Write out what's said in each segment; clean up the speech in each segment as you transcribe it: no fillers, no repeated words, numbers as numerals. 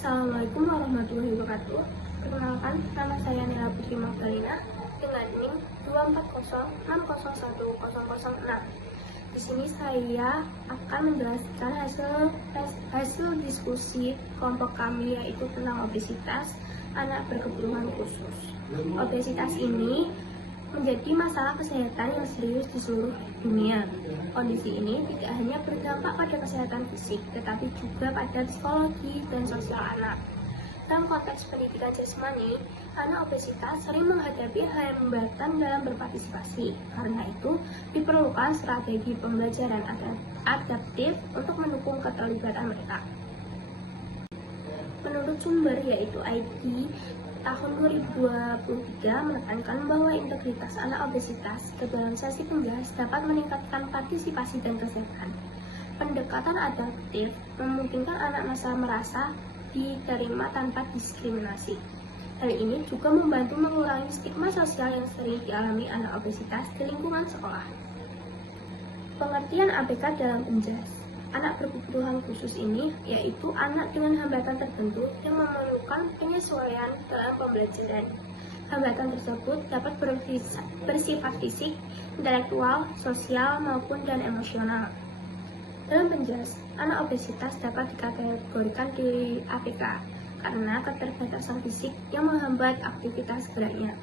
Assalamualaikum warahmatullahi wabarakatuh. Perkenalkan, nama saya Nela Putri Magdalena dengan NIM 24060010006. Di sini saya akan menjelaskan hasil diskusi kelompok kami, yaitu tentang obesitas anak berkebutuhan khusus. Obesitas ini menjadi masalah kesehatan yang serius di seluruh dunia. Kondisi ini tidak hanya berdampak pada kesehatan fisik, tetapi juga pada psikologi dan sosial anak. Dalam konteks pendidikan jasmani, anak obesitas sering menghadapi hambatan dalam berpartisipasi. Karena itu, diperlukan strategi pembelajaran adaptif untuk mendukung keterlibatan mereka. Menurut sumber, yaitu ID, tahun 2023 menekankan bahwa integritas anak obesitas ke dalam sesi penjelas dapat meningkatkan partisipasi dan kesehatan. Pendekatan adaptif memungkinkan anak merasa diterima tanpa diskriminasi. Hal ini juga membantu mengurangi stigma sosial yang sering dialami anak obesitas di lingkungan sekolah. Pengertian ABK dalam penjelas. Anak berkebutuhan khusus ini yaitu anak dengan hambatan tertentu yang memerlukan penyesuaian dalam pembelajaran. Hambatan tersebut dapat bersifat fisik, intelektual, sosial, maupun dan emosional. Dalam penjelas, anak obesitas dapat dikategorikan di ABK karena keterbatasan fisik yang menghambat aktivitas geraknya.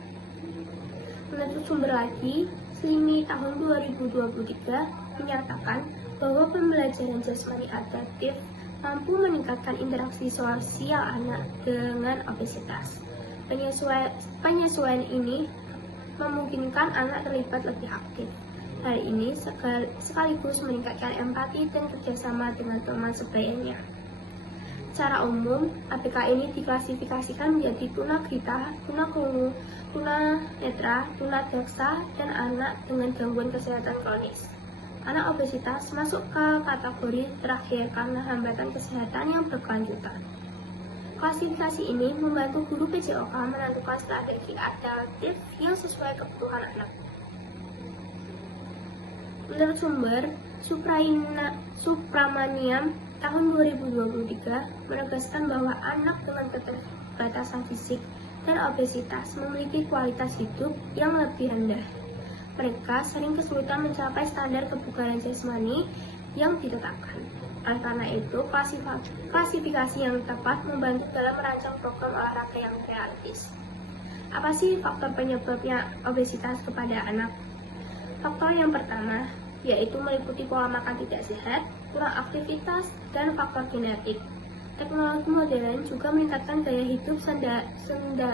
Menurut sumber lagi, SLIMI tahun 2023 menyatakan bahwa pembelajaran jasmani adaptif mampu meningkatkan interaksi sosial anak dengan obesitas. Penyesuaian ini memungkinkan anak terlibat lebih aktif. Hal ini sekaligus meningkatkan empati dan kerjasama dengan teman sebayanya. Secara umum, ABK ini diklasifikasikan menjadi tunagrita, tunakunu, tunanetra, tunadaksa, dan anak dengan gangguan kesehatan kronis. Anak obesitas masuk ke kategori terakhir karena hambatan kesehatan yang berkelanjutan. Klasifikasi ini membantu guru PJOK menentukan strategi adaptif yang sesuai kebutuhan anak. Menurut sumber, Supramaniam tahun 2023 menegaskan bahwa anak dengan keterbatasan fisik dan obesitas memiliki kualitas hidup yang lebih rendah. Mereka sering kesulitan mencapai standar kebugaran jasmani yang ditetapkan. Oleh karena itu, klasifikasi yang tepat membantu dalam merancang program olahraga yang realistis. Apa sih faktor penyebabnya obesitas kepada anak? Faktor yang pertama yaitu meliputi pola makan tidak sehat, kurang aktivitas, dan faktor genetik. Teknologi modern juga meningkatkan gaya hidup sedentari.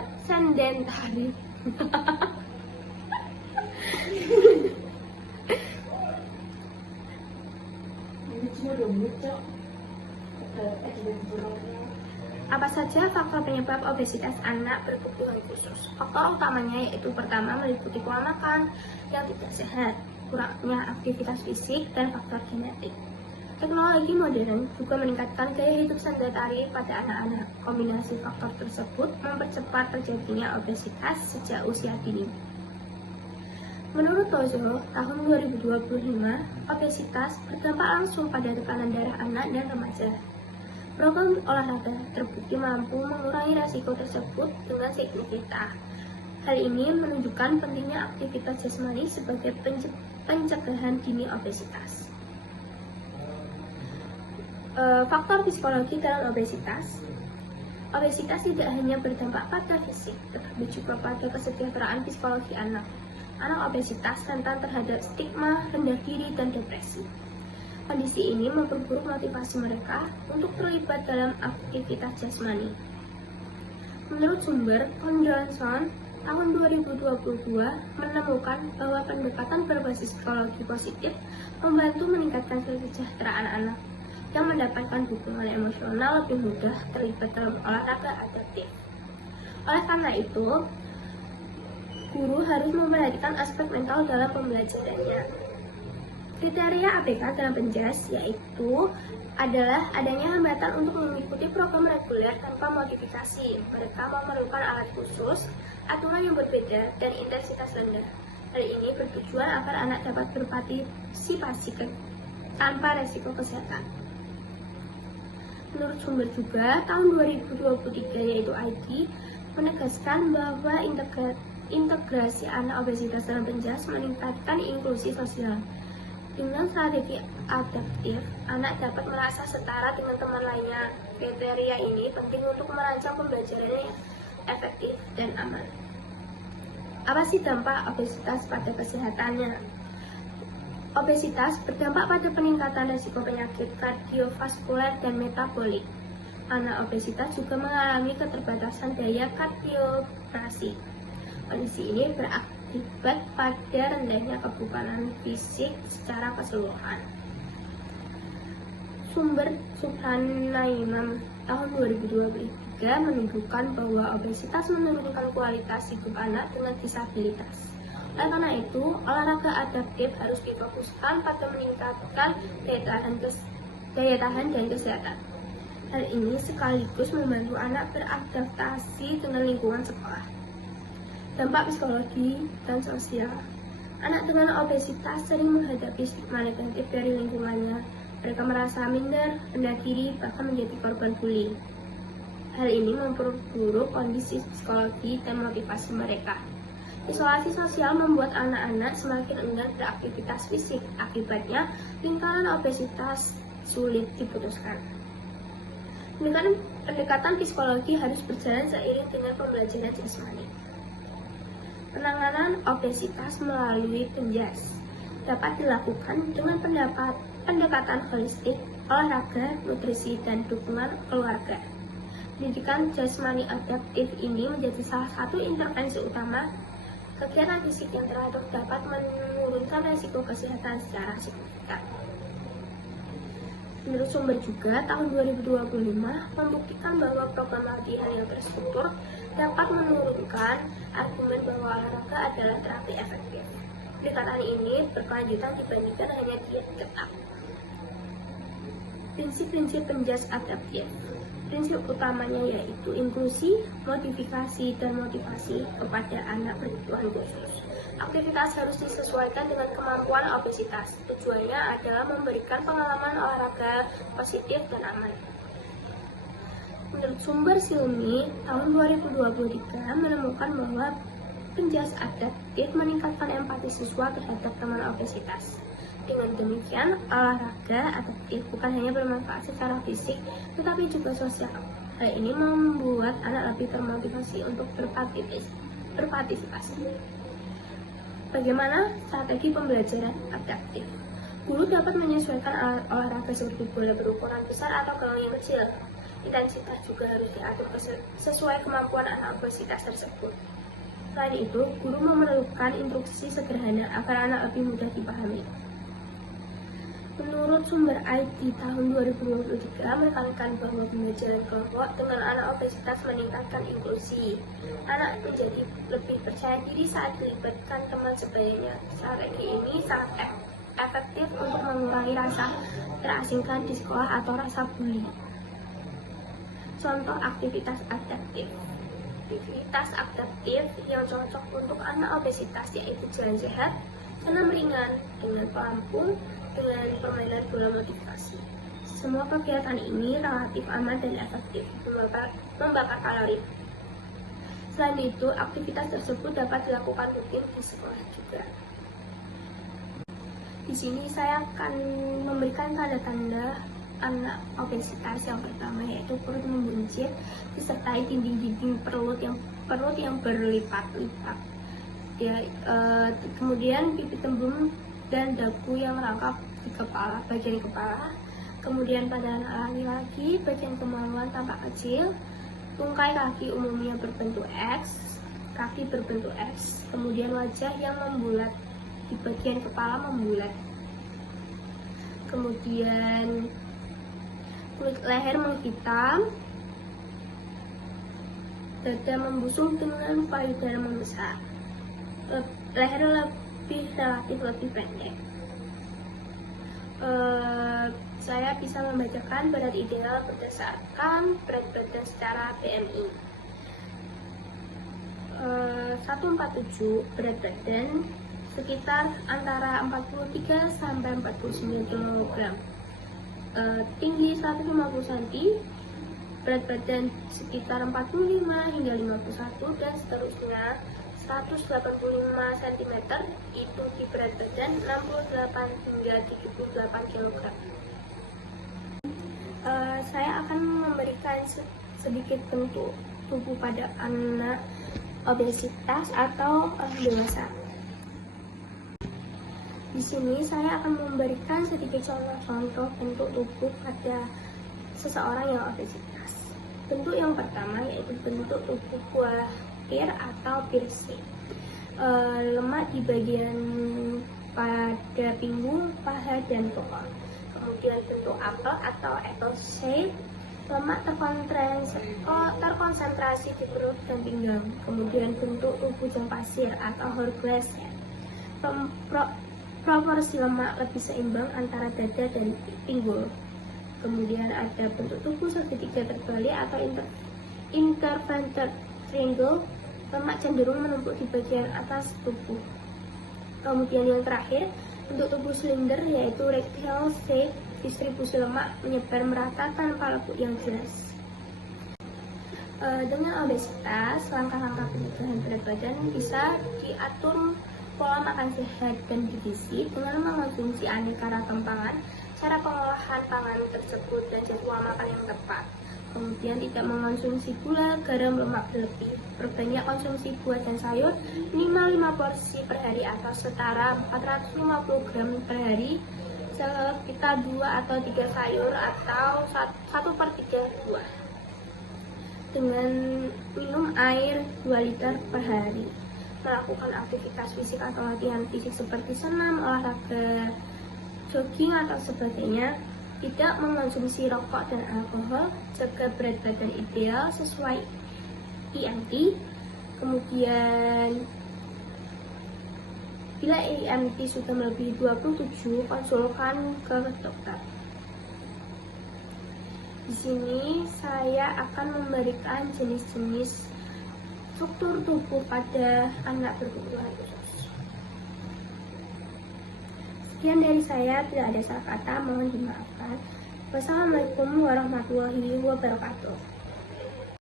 Apa saja faktor penyebab obesitas anak berkebutuhan khusus? Faktor utamanya yaitu pertama meliputi pola makan yang tidak sehat, kurangnya aktivitas fisik, dan faktor genetik. Teknologi modern juga meningkatkan gaya hidup sedentari pada anak-anak. Kombinasi faktor tersebut mempercepat terjadinya obesitas sejak usia dini. Menurut Lozo, tahun 2025, obesitas berdampak langsung pada tekanan darah anak dan remaja. Program olahraga terbukti mampu mengurangi risiko tersebut dengan signifikan. Hal ini menunjukkan pentingnya aktivitas jasmani sebagai pencegahan dini obesitas. Faktor psikologi dalam obesitas. Obesitas tidak hanya berdampak pada fisik, tetapi juga pada kesejahteraan psikologi anak. Anak obesitas rentan terhadap stigma, rendah diri, dan depresi. Kondisi ini memperburuk motivasi mereka untuk terlibat dalam aktivitas jasmani. Menurut sumber, Johnson tahun 2022 menemukan bahwa pendekatan berbasis psikologi positif membantu meningkatkan kesejahteraan anak yang mendapatkan dukungan emosional lebih mudah terlibat dalam olahraga adaptif. Oleh karena itu, guru harus memperhatikan aspek mental dalam pembelajarannya. Kriteria ABK dalam penjelas yaitu adalah adanya hambatan untuk mengikuti program reguler tanpa modifikasi. Mereka memerlukan alat khusus, aturan yang berbeda, dan intensitas rendah. Hal ini bertujuan agar anak dapat berpartisipasi tanpa resiko kesehatan. Menurut sumber juga, tahun 2023 yaitu ID menegaskan bahwa integrasi anak obesitas dalam penjas meningkatkan inklusi sosial. Dengan strategi adaptif, anak dapat merasa setara dengan teman lainnya. Kriteria ini penting untuk merancang pembelajaran yang efektif dan aman. Apa sih dampak obesitas pada kesehatannya? Obesitas berdampak pada peningkatan risiko penyakit kardiovaskuler dan metabolik. Anak obesitas juga mengalami keterbatasan daya kardiospasi. Kondisi ini berakibat pada rendahnya kebugaran fisik secara keseluruhan. Sumber Subhanaiman tahun 2023 menunjukkan bahwa obesitas menurunkan kualitas hidup anak dengan disabilitas. Oleh karena itu, olahraga adaptif harus difokuskan pada meningkatkan daya tahan dan kesehatan. Hal ini sekaligus membantu anak beradaptasi dengan lingkungan sekolah. Dampak psikologi dan sosial. Anak dengan obesitas sering menghadapi stigma negatif dari lingkungannya. Mereka merasa minder, rendah diri, bahkan menjadi korban bullying. Hal ini memperburuk kondisi psikologi dan motivasi mereka. Isolasi sosial membuat anak-anak semakin enggan beraktivitas fisik. Akibatnya, lingkaran obesitas sulit diputuskan. Pendekatan psikologi harus berjalan seiring dengan pembelajaran jasmani. Penanganan obesitas melalui penjas dapat dilakukan dengan pendekatan holistik, olahraga, nutrisi, dan dukungan keluarga. Pendidikan jasmani adaptif ini menjadi salah satu intervensi utama. Kegiatan fisik yang teratur dapat menurunkan risiko kesehatan secara signifikan. Menurut sumber juga, tahun 2025 membuktikan bahwa program latihan yang terstruktur dapat menurunkan argumen bahwa olahraga adalah terapi efektif. Pendekatan ini berkelanjutan dibandingkan hanya diet ketat. Prinsip-prinsip penjas adaptif. Prinsip utamanya yaitu inklusi, modifikasi, dan motivasi kepada anak berkebutuhan khusus. Aktivitas harus disesuaikan dengan kemampuan obesitas. Tujuannya adalah memberikan pengalaman olahraga positif dan aman. Menurut sumber Silmi, tahun 2023 menemukan bahwa penjas adaptif meningkatkan empati siswa terhadap teman obesitas. Dengan demikian, olahraga adaptif bukan hanya bermanfaat secara fisik, tetapi juga sosial. Hal ini membuat anak lebih termotivasi untuk berpartisipasi. Bagaimana strategi pembelajaran adaptif? Guru dapat menyesuaikan olahraga seperti bola berukuran besar atau galon yang kecil. Intensitas juga harus diatur sesuai kemampuan anak obesitas tersebut. Selain itu, guru memerlukan instruksi sederhana agar anak lebih mudah dipahami. Menurut sumber IT tahun 2023 menekankan bahwa pembelajaran kelompok dengan anak obesitas meningkatkan inklusi. Anak menjadi lebih percaya diri saat dilibatkan teman sebayanya. Strategi ini sangat efektif untuk mengurangi rasa terasingkan di sekolah atau rasa bully. Contoh aktivitas adaptif. Aktivitas adaptif yang cocok untuk anak obesitas yaitu jalan sehat, senam ringan dengan pelampung, dengan permainan bola motivasi. Semua kegiatan ini relatif aman dan efektif, membakar kalori. Selain itu, aktivitas tersebut dapat dilakukan rutin di sekolah juga. Di sini saya akan memberikan tanda-tanda anak obesitas. Yang pertama yaitu perut membuncit, disertai dinding-dinding perut yang berlipat-lipat. Kemudian pipi tembem dan dagu yang merangkap di kepala, bagian kepala. Kemudian pada anak laki-laki, bagian kemaluan tampak kecil, tungkai kaki umumnya berbentuk X, kaki berbentuk X, kemudian wajah yang membulat, di bagian kepala membulat. Kemudian kulit leher menghitam, dada membusung dengan payudara membesar, leher relatif lebih pendek. Saya bisa membacakan berat ideal berdasarkan berat badan secara BMI. 147 berat badan sekitar antara 43 sampai 49 kg. tinggi 150 cm, berat badan sekitar 45 hingga 51 dan seterusnya. 185 cm itu di berat badan 68 hingga 78 kg. Saya akan memberikan sedikit bentuk tubuh pada anak obesitas atau orang dewasa. Di sini saya akan memberikan sedikit contoh bentuk tubuh pada seseorang yang obesitas. Bentuk yang pertama yaitu bentuk tubuh buahir atau piercing. Lemak di bagian pada pinggung, paha, dan bokong. Kemudian bentuk apel atau apple shape, lemak terkonsentrasi di perut dan pinggang. Kemudian bentuk tubuh jam pasir atau hourglass shape. Proporsi lemak lebih seimbang antara dada dan pinggul. Kemudian ada bentuk tubuh segitiga terbalik atau interverted triangle, lemak cenderung menumpuk di bagian atas tubuh. Kemudian yang terakhir, bentuk tubuh silinder yaitu rectangle shape, distribusi lemak menyebar merata tanpa lekuk yang jelas. Dengan obesitas, langkah-langkah pencegahan berat badan bisa diatur pola makan sehat dan gizi dengan mengonsumsi aneka ragam pangan, cara pengolahan pangan tersebut dan jadwal makan yang tepat. Kemudian tidak mengonsumsi gula, garam, lemak berlebih. Perbanyak konsumsi buah dan sayur, minimal 5 porsi per hari atau setara 450 gram per hari. Sekitar 2 atau 3 sayur atau 1/3 buah. Dengan minum air 2 liter per hari. Melakukan aktivitas fisik atau latihan fisik seperti senam, olahraga, jogging atau sebagainya. Tidak mengonsumsi rokok dan alkohol, jaga berat badan ideal sesuai IMT. Kemudian bila IMT sudah melebihi 27, konsulkan ke dokter. Di sini saya akan memberikan jenis-jenis struktur tubuh pada anak berkebutuhan khusus. Sekian dari saya, bila ada salah kata mohon dimaafkan. Wassalamualaikum warahmatullahi wabarakatuh.